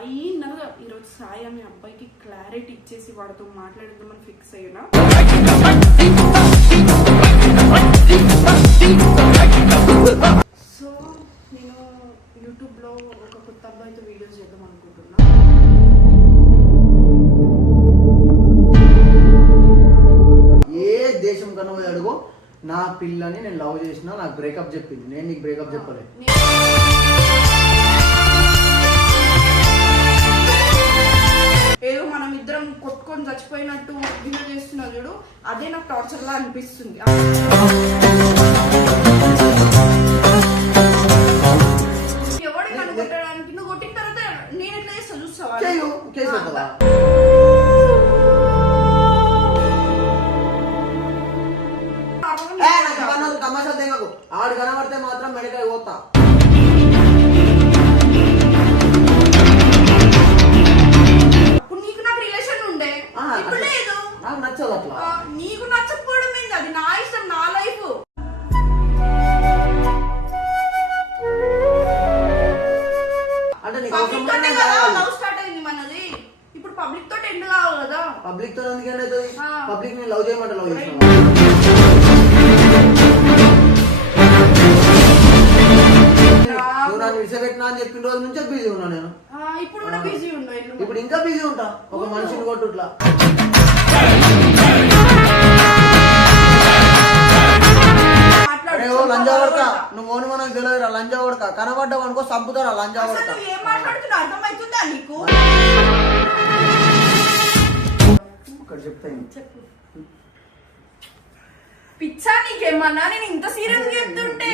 ఫైనల్గా ఈరోజు సాయి అనే అబ్బాయికి క్లారిటీ ఇచ్చేసి వాడితో మాట్లాడదామని ఫిక్స్ అయ్యినా. సో నేను యూట్యూబ్లో ఒక కొత్త అబ్బాయితో వీడియోస్ చేద్దాం అనుకుంటున్నా. ఏ దేశం కన్నా పోయి అడుగు, నా పిల్లని నేను లవ్ చేసినా నాకు బ్రేకప్ చెప్పింది, నేను నీకు బ్రేకప్ చెప్పలేదు. ఏదో మనం ఇద్దరం కొట్టుకొని చచ్చిపోయినట్టు బిహేవ్ చేస్తున్నా చూడు, అదే నాకు టార్చర్ లా అనిపిస్తుంది. ఎవడు నన్ను కొట్టడానికి, నువ్వు కొట్టిన తర్వాత నేను ఎట్లా చేస్తా చూస్తావా? తమాషా తెగకు, ఆడు కనబడితే మాత్రం మెడకాయ పోతా. నాకు నచ్చదు అట్లా. నీకు నచ్చకపోవడం ఏంటి, అది నా ఇష్టం, నా లైఫ్. అంటే లవ్ స్టార్ట్ అయింది మనది, ఇప్పుడు పబ్లిక్ తోటి ఎండ్ కావాలి కదా. పబ్లిక్ తో ఎందుకంటే పబ్లిక్ నేను లవ్ చేయమంటే లవ్ చేస్తాను. నువ్వు నన్ను విడిచిపెట్టినా అని చెప్పిన రోజు నుంచే బిజీ ఉన్నా నేను. ఇప్పుడు కూడా బిజీ ఉన్నా, ఇప్పుడు ఇంకా బిజీ ఉంటా. ఒక మనిషిని కొట్టుట్లా లంజా కొడక, నువ్వు ఓను మనకు తెలియదురా. లంజా కొడక కనబడ్డావు అనుకో సంపుతారా లంజా కొడక. అర్థమవుతుందా నీకు? ఇక్కడ చెప్తాను పిచ్చా నీకేమన్నా, నేను ఇంత సీరియస్ గా చెప్తుంటే